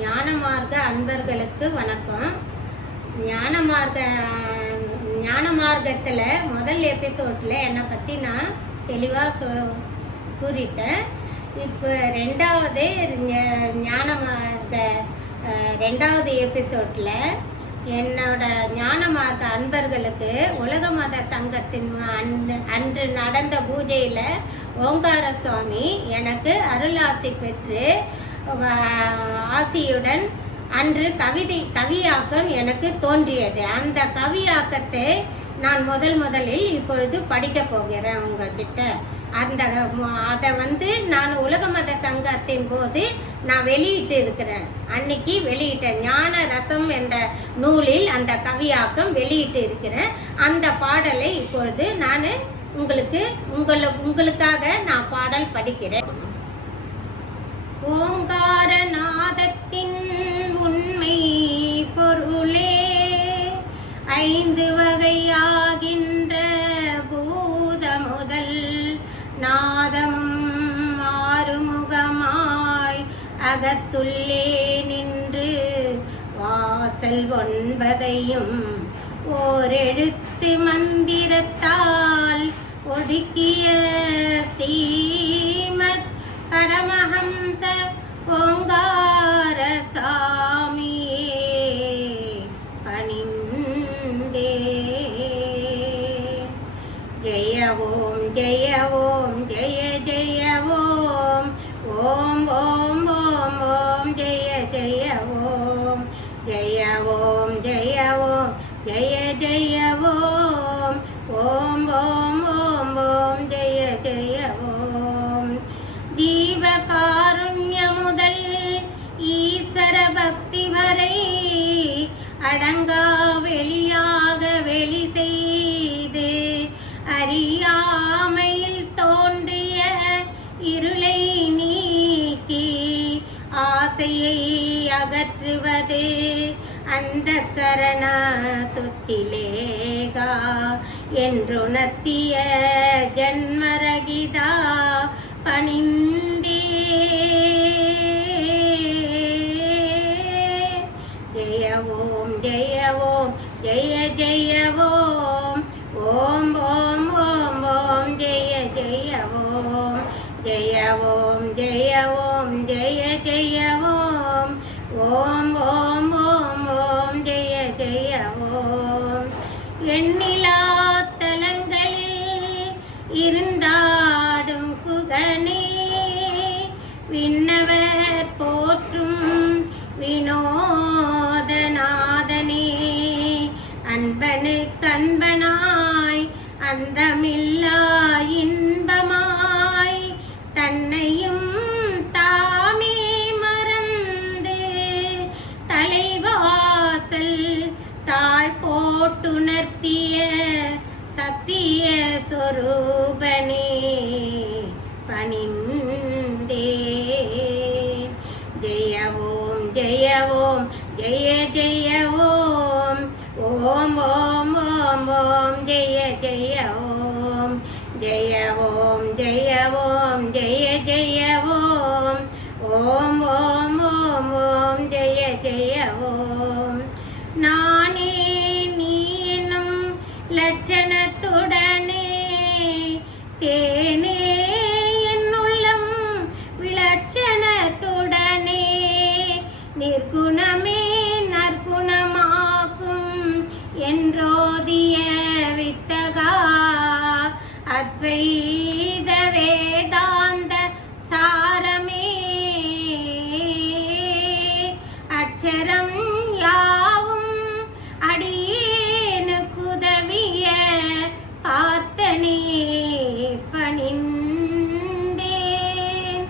ஞானமார்க்க அன்பர்களுக்கு வணக்கம். ஞானமார்க்கத்தில் முதல் எபிசோடில் என்னை பற்றி நான் தெளிவாக கூறிட்டேன். இப்போ ரெண்டாவது எபிசோடில் என்னோட ஞானமார்க்க அன்பர்களுக்கு உலக மத சங்கத்தின் அன்று நடந்த பூஜையில் ஓங்கார சுவாமி எனக்கு அருளாசி பெற்று ஆசியுடன் அன்று கவியாக்கம் எனக்கு தோன்றியது. அந்த கவியாக்கத்தை நான் முதலில் இப்பொழுது படிக்க போகிறேன் உங்ககிட்ட. அதை நான் உலக மத சங்கத்தின் போது நான் வெளியிட்டு இருக்கிறேன். அன்னைக்கு வெளியிட்டேன். ஞான ரசம் என்ற நூலில் அந்த கவியாக்கம் வெளியிட்டு இருக்கிறேன். அந்த பாடலை இப்பொழுது நான் உங்களுக்காக நான் பாடல் படிக்கிறேன். ஓங்காரநாதத்தின் உண்மை பொருளே, 5 வகையாகின்ற பூத முதல் நாதமும் ஆறுமுகமாய் அகத்துள்ளே நின்று வாசல் 9ஐயும் ஓரெழுத்து மந்திரத்தால் ஒடுக்கிய ஸ்ரீமத் பரமஹம்ச ஓங்கார சாமியே பணிந்தே. ஜெய ஓம் ஜெய ஓம் ஜெய ஜெய ஓம் ஓம் ஓம் ஓம் ஓம் ஜெய ஜெய ஓம் ஜெய ஓம் ஜெய ஓம் ஜெய ஜெய ஓம் ஓம் ஓம் ஓம் ஓம் ஜெய ஜெய ஓம். ஜீவகாருண்ய முதல் ஈஸ்வர பக்தி வரை அடங்கா வெளியாக வெளி செய்து அறியாமையில் தோன்றிய இருளை நீக்கி ஆசையை அகற்றுவது அந்த கரண சுத்திலேகா என்றுணர்த்திய ஜன்மரகிதா பணிந்தே. ஜெய ஓம் ஜெய ஓம் ஜெய ஜெய ஓம் ஓம் ஓம் ஓம் ஓம் ஜெய ஜெய ஓம் ஜெய ஓம் ஜெய ஓம் ஜெய ஜெய ஓம் ஓம் ஓம் ஓம் ஓம் ஜெய ஜெய ஓம். எண்ணிலா தலங்களில் இருந்தாடும் குகனே, விண்ணவர் போற்றும் வினோதநாதனே, அன்பனு கண்பனாய் அந்தமில்லா இன்பமாய் தன்னையும் தாமே மறந்து தலைவாசல் தாழ் போட்டுணர்த்திய சத்திய சொரூபனே பணிந்தே. ஜெய ஓம் ஜெய ஓம் ஜெய ஜெய ஓம் ஓம் ஓம் ஓம் ஓம் ஜெய ஜெய ஓம் ஜெய ஓம் ஜெய ஓம் ஜெய ஜெய ஓம் ஓம் ஓம் ஓம் ஓம் ஜெய ஜெய ஓம். நானே நீ எனும் லட்சணத்துடனே தேனே என்னுள்ளம் விலட்சணத்துடனே நிர்குணமே நற்குணமாக்கும் என்றோதிய வித்தகா அத்வைத வேதாந்த சாரமே அட்சரம் யாவும் அடியேனுக்குதவிய பார்த்தனே பணிந்தேன்.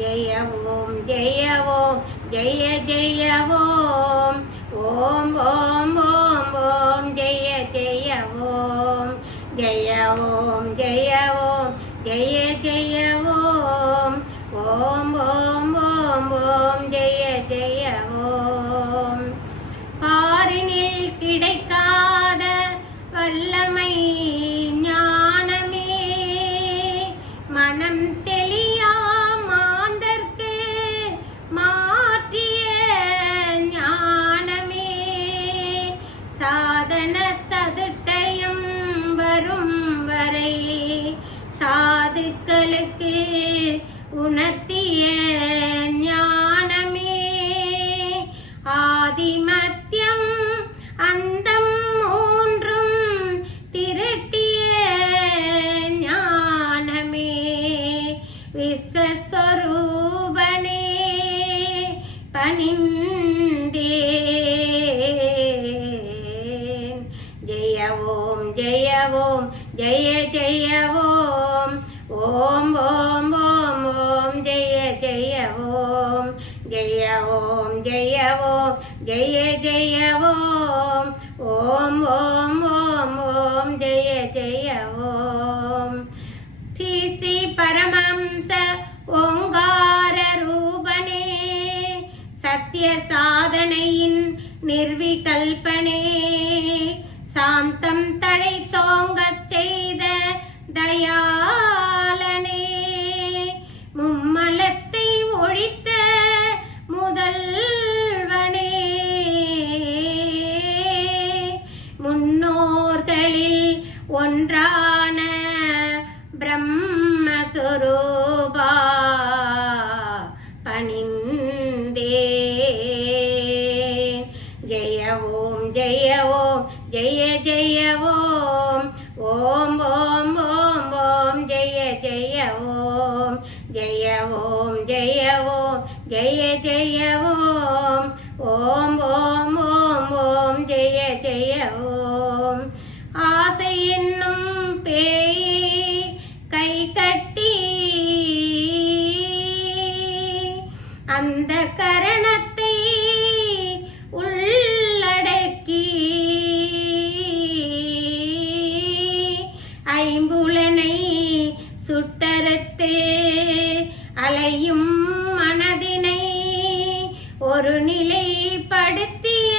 ஜெய ஓம் ஜெய ஓம் ஜெய ஜெய ஓம் ஓம் ஓம் ஓம் ஓம் ஜெய ஜெய ஓம் ஜெய ஓம் ஜெய ஓம் ஜெய ஜெய ஓம் ஓம் ஓம் ஓம் ஓம் ஜெய ஜெய ஓம். பாரினில் கிடைக்காத வல்லமை ஞானமே மனம் தெளியா மாந்தர்க்கு மாற்றிய பணிந்தேன். ஜெய ஓம் ஜெய ஓம் ஜெய ஜெய ஓம் ஓம் ஓம் ஓம் ஓம் ஜெய ஜெய ஓம் ஜெய ஓம் ஜெய ஓம் ஜெய ஜெய ஓம் ஓம் ஓம் ஓம் ஓம் ஜெய ஜெய ஓம். ஸ்ரீ ஸ்ரீ பரமஹம்ச ஓங்கார ரூபனே, சத்திய சாதனையின் நிர்விகல்பனே, சாந்தம் தடை தோங்கச் செய்த தயாளனே, மும்மலத்தை ஒழித்த முதல்வனே, முன்னோர்களில் ஒன்றான பிரம்மஸ்வரூபா பணிந்தேன். ஜெய ஓம் ஜெய ஓம் ஜெய ஜெய ஓம் ஓம் ஓம் ஓம் ஓம் ஜெய ஜெய ஓம் ஜெய ஓம் ஜெய ஓம் ஜெய ஜெய ஓம் ஓம் ஓம் ஓம் ஓம் ஜெய ஜெய ஓம். ஆசை என்னும் பேயை கை கட்டி அந்த கரணத்தை உள்ளடக்கி ஐம்புலனை சுட்டறுத்து அலையும் மனதினை ஒரு நிலைப்படுத்திய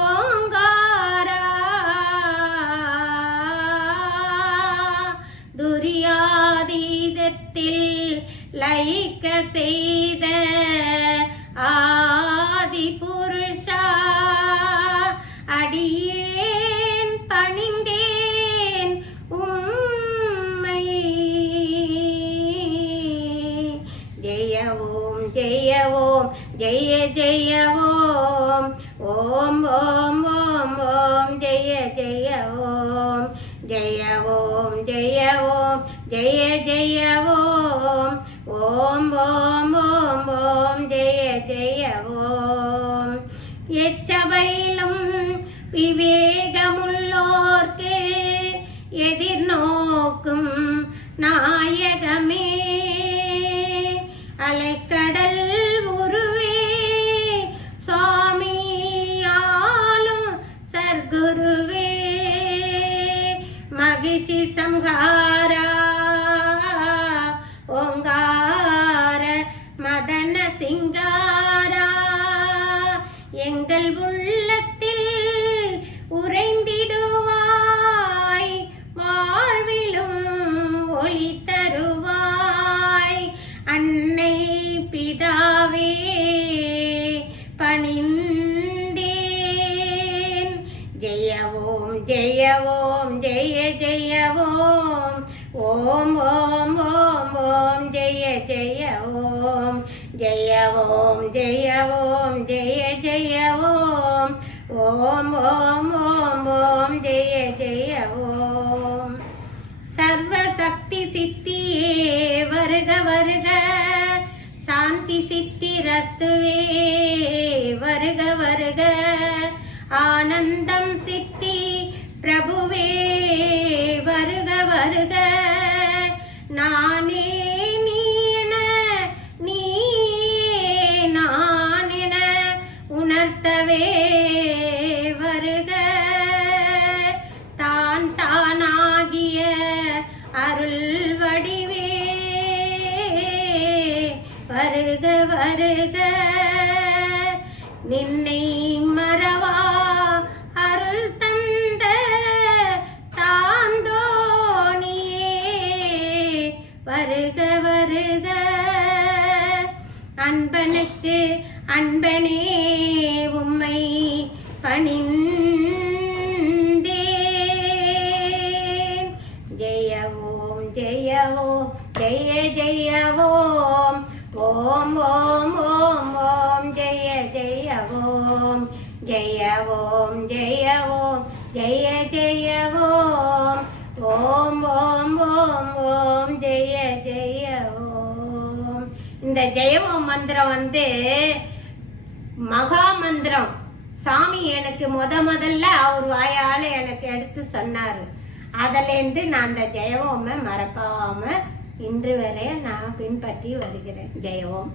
ஓங்காரா, துரியாதீதத்தில் லயிக்க செய்த ஆதி புருஷா, அடியேன் பணிந்தேன் உம்மை. ஜெய ஓம் ஜெய ஓம் ஜெய ஜெய ஓம் ஓம் ஓம் ஓம் ஓம் ஜெய ஜெய ஓம் ஜெய ஓம் ஜெய ஓம் ஜெய ஜெய ஓம் ஓம் ஓம் ஓம் ஓம் ஜெய ஜெய ஓம். எச்சபையிலும் விவேகமுள்ளோர்க்கு எதிர்நோக்கும் நாயகமே, அலைக்கடல் உருவே சுவாமியாலும் சர்க்குருவே, மகிஷி சம்ஹாரா ஓங்கார மதன சிங்காரா, எங்கள் உள்ளத்தில் உறைந்திடுவாய், வாழ்விலும் ஒளி தருவாய். அன்னை பிதாவே பணிந்தேன். ஜெய ஓம் ஜெய ஓம் ஜெய ஜெய ஓம் ஓம் ஓம் ஓம் ஓம் ஜெய ஜெய ஓம் ஜெய ஓம் ஜெய ஓம் ஜெய ஜெய ஓம் ஓம் ஓம் ஓம் ஓம் ஜெய ஜெய ஓம். சர்வசக்தி சித்தியே வருக வருக, சாந்தி சித்தி ரஸ்துவே வருக வருக, ஆனந்தம் சித்தி பிரபுவே வருக வருக, நானே நீன நீயே நான் என உணர்த்தவே வருக, தான் தானாகிய அருள் வடிவே வருக வருக, நின்னை மறவா அருள் தந்த தாந்தோணியே வருக வருக, அன்பனுக்கு அன்பனே உம்மை பணிந்தேன். ஜெய ஓம் ஜெய ஓம் ஜெய ஜெய ஓம் ஓம் ஓம் ஓம் ஓம் ஜெய ஜெய ஓம் ஜெய ஓம் ஜெய ஓம் ஜெய ஜெய ஓம் ஓம் ஓம் ஓம் ஓம் ஜெய ஜெய ஓம். இந்த இந்த ஜெயவோம் மந்திரம் வந்து மகா மந்திரம். சாமி எனக்கு முதல்ல அவர் வாயால எனக்கு எடுத்து சொன்னாரு. அதுலேருந்து நான் அந்த ஜெயவோமை மறக்காம இன்று வரை நான் பின்பற்றி வருகிறேன். ஜெயவோம்.